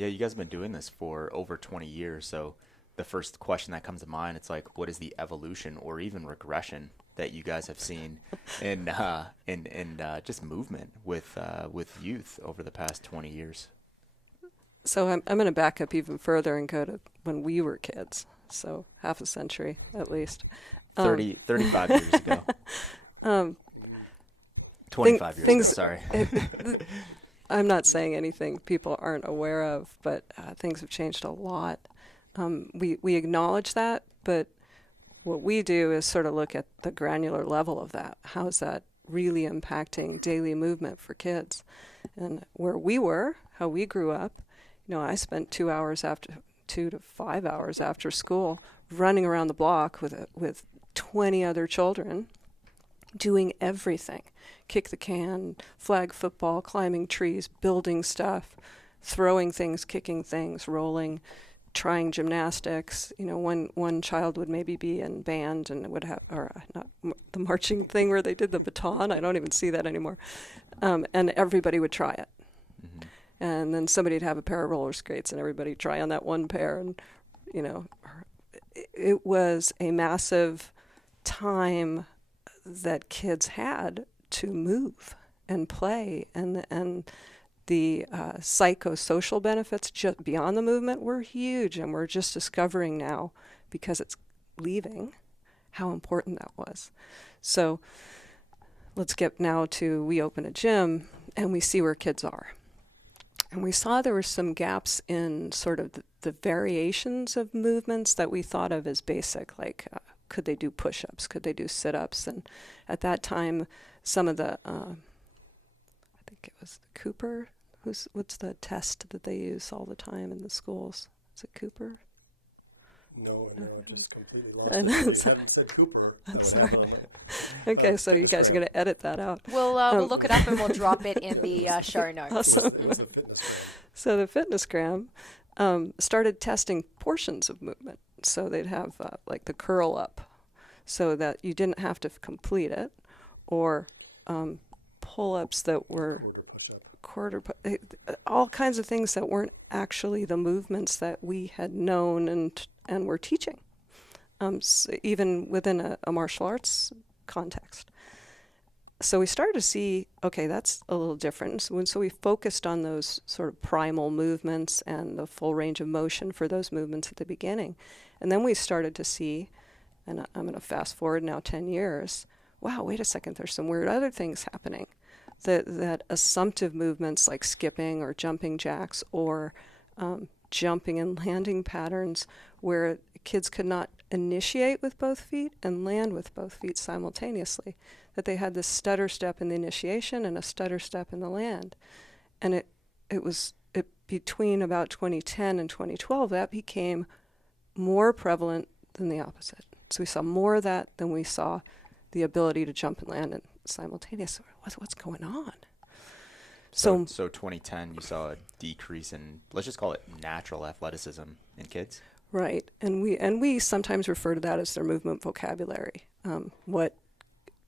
Yeah, you guys have been doing this for over 20 years. So the first question that comes to mind, it's like, what is the evolution or even regression that you guys have seen in just movement with youth over the past 20 years? So I'm going to back up even further and go to when we were kids. So half a century at least. 35 years ago. 25 years ago, sorry. I'm not saying anything people aren't aware of, but things have changed a lot. We acknowledge that, but what we do is sort of look at the granular level of that. How is that really impacting daily movement for kids? And where we were, how we grew up, I spent 2 to 5 hours after school running around the block with 20 other children doing everything. Kick the can, flag football, climbing trees, building stuff, throwing things, kicking things, rolling, trying gymnastics. One child would maybe be in band and would have, or not the marching thing where they did the baton. I don't even see that anymore. And everybody would try it. Mm-hmm. And then somebody would have a pair of roller skates and everybody try on that one pair. And, it was a massive time that kids had to move and play, and the psychosocial benefits just beyond the movement were huge, and we're just discovering now, because it's leaving, how important that was. So let's get now to, we open a gym and we see where kids are. And we saw there were some gaps in sort of the variations of movements that we thought of as basic, like could they do push-ups, could they do sit-ups? And at that time, some of the, I think it was Cooper, what's the test that they use all the time in the schools? Is it Cooper? No, I've just completely lost it. If you hadn't said Cooper, I would have it on my okay, so you guys Fitnessgram. are going to edit that out. We'll look it up and we'll drop it in the show notes. It was the Fitnessgram. So the Fitnessgram started testing portions of movement. So they'd have like the curl up, so that you didn't have to complete it, or pull-ups that were quarter push-up, all kinds of things that weren't actually the movements that we had known and were teaching, so even within a martial arts context. So we started to see, okay, that's a little different. So we focused on those sort of primal movements and the full range of motion for those movements at the beginning. And then we started to see, and I'm going to fast forward now 10 years, wow, wait a second, there's some weird other things happening. That assumptive movements like skipping or jumping jacks or jumping and landing patterns where kids could not initiate with both feet and land with both feet simultaneously. That they had this stutter step in the initiation and a stutter step in the land. And it was between about 2010 and 2012, that became more prevalent than the opposite. So we saw more of that than we saw the ability to jump and land simultaneously. What's going on? So 2010, you saw a decrease in, let's just call it natural athleticism in kids? Right. And we sometimes refer to that as their movement vocabulary.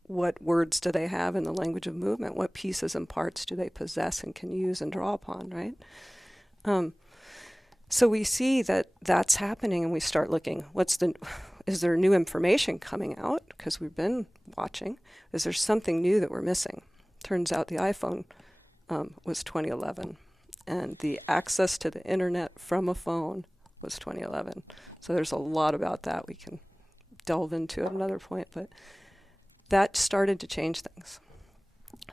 What words do they have in the language of movement? What pieces and parts do they possess and can use and draw upon, right? So we see that that's happening, and we start looking, is there new information coming out? Because we've been watching. Is there something new that we're missing? Turns out the iPhone was 2011, and the access to the internet from a phone was 2011. So there's a lot about that we can delve into at another point, but that started to change things.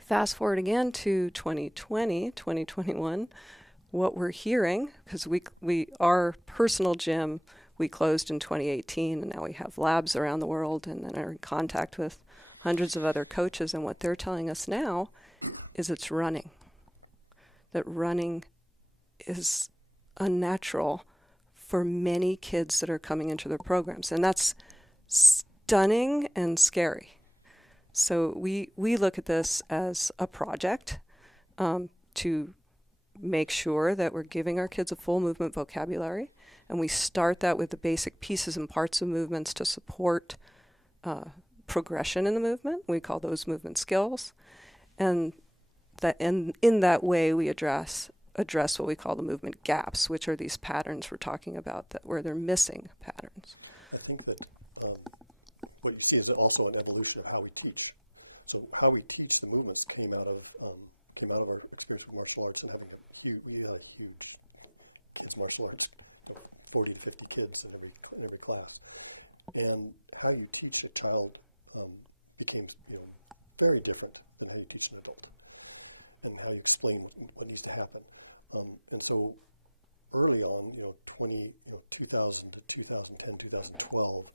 Fast forward again to 2020, 2021, what we're hearing, because our personal gym, we closed in 2018, and now we have labs around the world and then are in contact with hundreds of other coaches, and what they're telling us now is it's running. That running is unnatural for many kids that are coming into their programs, and that's stunning and scary. So we look at this as a project to make sure that we're giving our kids a full movement vocabulary, and we start that with the basic pieces and parts of movements to support progression in the movement. We call those movement skills, and in that way we address address what we call the movement gaps, which are these patterns we're talking about that where they're missing patterns. I think that what you see is also an evolution of how we teach. So how we teach the movements came out of our experience with martial arts and having we had a huge kids martial arts, 40 to 50 kids in every class, and how you teach a child became very different than how you teach an adult, and how you explain what needs to happen. And so early on, 2000 to 2010, 2012,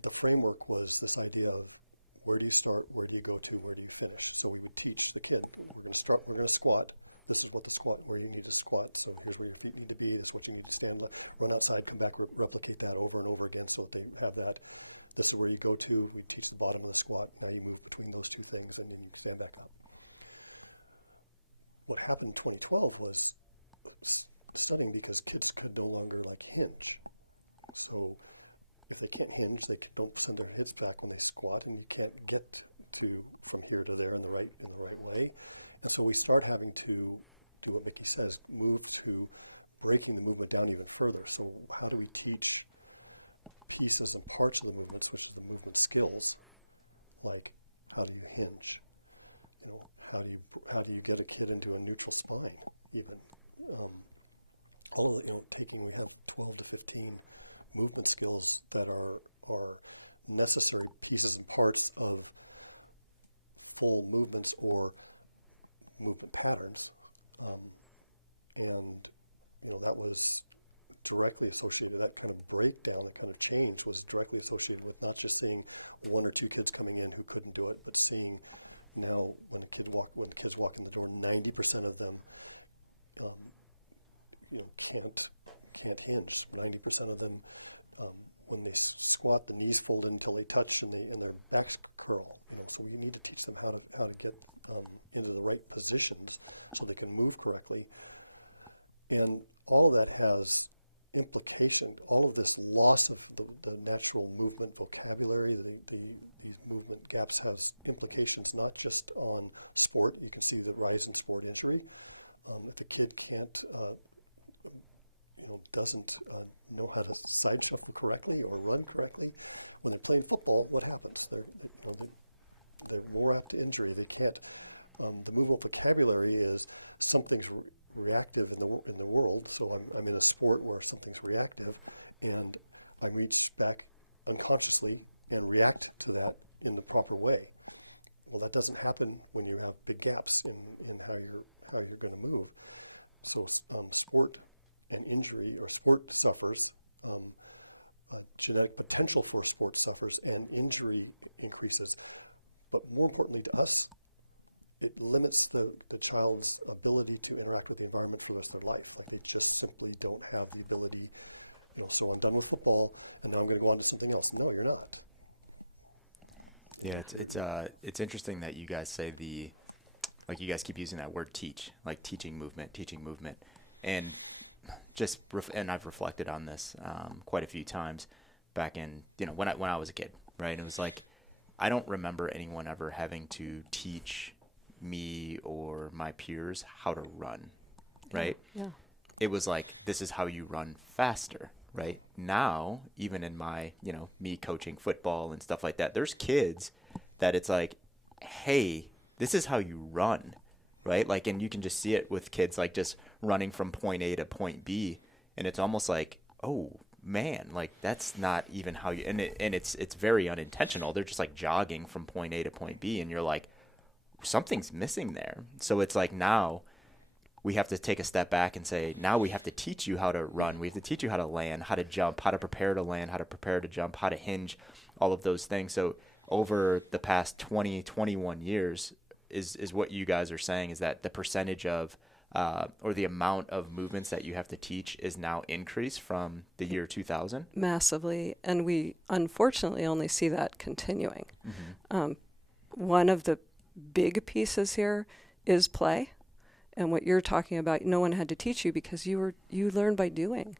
the framework was this idea of where do you start, where do you go to, where do you finish? So we would teach the kid, we're going to squat. This is what where you need to squat. So here's where your feet need to be. This is what you need to stand, run outside, come back, replicate that over and over again so that they have that. This is where you go to. We teach the bottom of the squat. Now you move between those two things and then you stand back up. What happened in 2012 was stunning because kids could no longer hinge. So if they can't hinge, they don't send their hips back when they squat, and you can't get to from here to there in the right way. And so we start having to do what Mickey says, move to breaking the movement down even further. So how do we teach pieces and parts of the movements, which is the movement skills, like how do you hinge? How do you get a kid into a neutral spine even? All of we have 12 to 15 movement skills that are necessary pieces and parts of full movements or movement patterns, and that was directly associated. That kind of breakdown, that kind of change, was directly associated with not just seeing one or two kids coming in who couldn't do it, but seeing now when kids walk in the door, 90% of them, can't hinge. 90% of them, when they squat, the knees fold in until they touch and their backs curl. So we need to teach them how to get into the right positions so they can move correctly. And all of that has implication. All of this loss of the natural movement vocabulary, these movement gaps, has implications not just on sport. You can see the rise in sport injury. If a kid can't doesn't know how to side shuffle correctly or run correctly, when they're playing football, what happens? They're more apt to injury. They can't. The movement vocabulary is something's reactive in the world. So I'm in a sport where something's reactive, and I reach back unconsciously and react to that in the proper way. Well, that doesn't happen when you have big gaps in how you're going to move. So sport and injury, or sport suffers, genetic potential for sport suffers, and injury increases. But more importantly to us, it limits the child's ability to interact with the environment for the rest of their life. They just simply don't have the ability, so I'm done with football and now I'm going to go on to something else. No, you're not. Yeah, it's interesting that you guys say you guys keep using that word teach, teaching movement, and and I've reflected on this quite a few times back in when I was a kid, right? It was I don't remember anyone ever having to teach me or my peers how to run, right? Yeah. It was this is how you run faster, right? Now, even in my, me coaching football and stuff like that, there's kids that it's hey, this is how you run, right? And you can just see it with kids just running from point A to point B, and it's almost oh man, that's not even how you, and it's very unintentional. They're just jogging from point A to point B, and you're something's missing there. So it's now we have to take a step back and say, now we have to teach you how to run. We have to teach you how to land, how to jump, how to prepare to land, how to prepare to jump, how to hinge, all of those things. So over the past 20, 21 years is what you guys are saying, is that the percentage of or the amount of movements that you have to teach is now increased from the year 2000? Massively. And we unfortunately only see that continuing. Mm-hmm. One of the big pieces here is play. And what you're talking about, no one had to teach you because you learned by doing.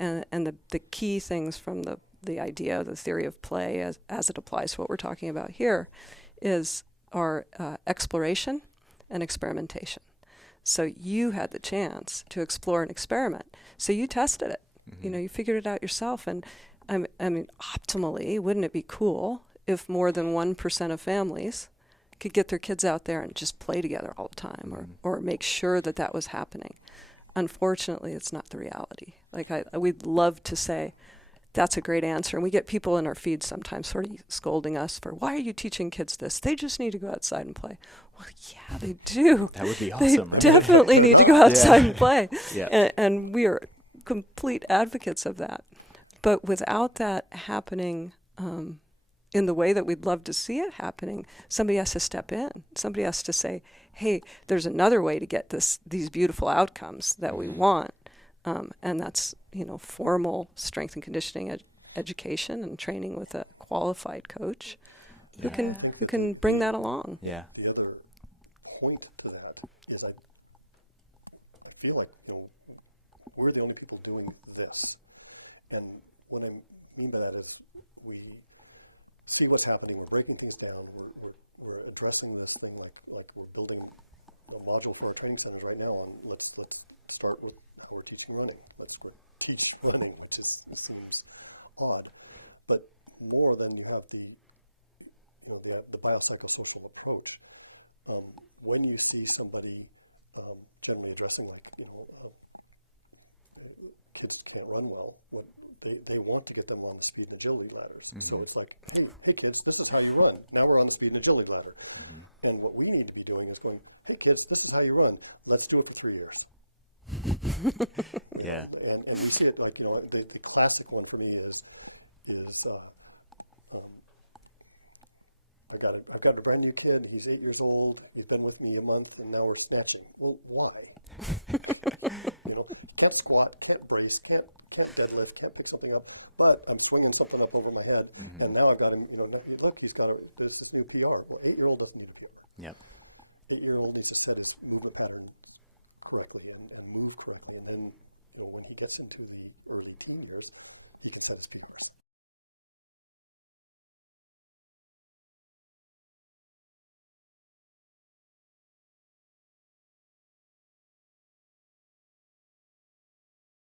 Mm-hmm. And the key things from the idea, the theory of play as it applies to what we're talking about here, are exploration and experimentation. So you had the chance to explore and experiment. So you tested it. You know, you figured it out yourself. And I mean, optimally, wouldn't it be cool if more than 1% of families could get their kids out there and just play together all the time, or make sure that that was happening? Unfortunately, it's not the reality. Like, we'd love to say, that's a great answer. And we get people in our feeds sometimes sort of scolding us for, why are you teaching kids this? They just need to go outside and play. Well, yeah, they do. That would be awesome. They definitely need to go outside and play. Yeah. And we are complete advocates of that. But without that happening in the way that we'd love to see it happening, somebody has to step in. Somebody has to say, hey, there's another way to get these beautiful outcomes that we want. And that's, you know, formal strength and conditioning education and training with a qualified coach who can, I think that can bring that along. Yeah. The other point to that is I feel like, you know, we're the only people doing this. And what I mean by that is we see what's happening, we're breaking things down, we're addressing this thing like we're building a module for our training centers right now on let's start with how we're teaching running. Let's teach running, which seems odd, but more than you have the biopsychosocial approach. When you see somebody generally addressing, like, you know, kids can't run well, what they want to get them on the speed and agility ladders. So it's like, hey kids, this is how you run. Now we're on the speed and agility ladder. And what we need to be doing is going, hey kids, this is how you run. Let's do it for 3 years. You know, and we see it, like, you know, the classic one for me is I've got a brand new kid. He's 8 years old. He's been with me a month, and now we're snatching. Well, why? You know, he can't squat, can't brace, can't deadlift, can't pick something up. But I'm swinging something up over my head, and now I've got him. You know, look, he's got this new PR. Well, 8-year-old doesn't need a PR. Yep. 8-year-old needs to set his movement patterns correctly and move correctly, and then, you know, when he gets into the early teen years, he can set his PRs.